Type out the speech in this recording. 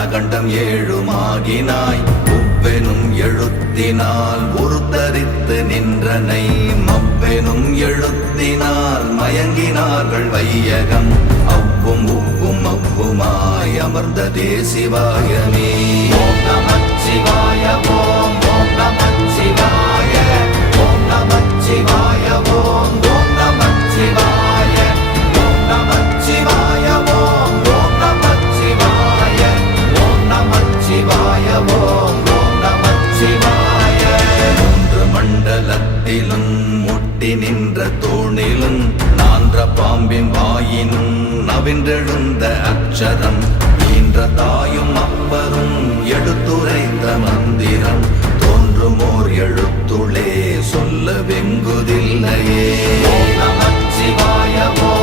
அகண்டம் ஏழுமாகினாய் உவ்வெனும் எழுத்தினால் உருத்தரித்து நின்றனை மவ்வெனும் எழுத்தினால் மயங்கினார்கள் வையகம் அவ்வும் உவ்வும் அவ்வுமாய் அமர்ந்ததே சிவாயமே. ஓம் நமச்சிவாய ஓம் ஓம் நமச்சிவாய ஓம் நமச்சிவாய ஓம் ஓம் நமச்சிவாய ஓம் நமச்சிவாய ஓம் ஓம் நமச்சிவாய ஓம் நமச்சிவாய ஓம் ஓம் நமச்சிவாய. மூன்று மண்டலத்திலும் முட்டி நின்ற தூணிலும் நான்ற பாம்பின் வாயினும் நவின்றெழுந்த அச்சரம் ஈன்ற தாயும் அப்பரும் எடுத்துரைத்த மந்திரம் தோன்றுமோர் எழுத்துளே சொல்ல வெங்குதில்லையே. ஓம் நமச்சிவாய ஓம்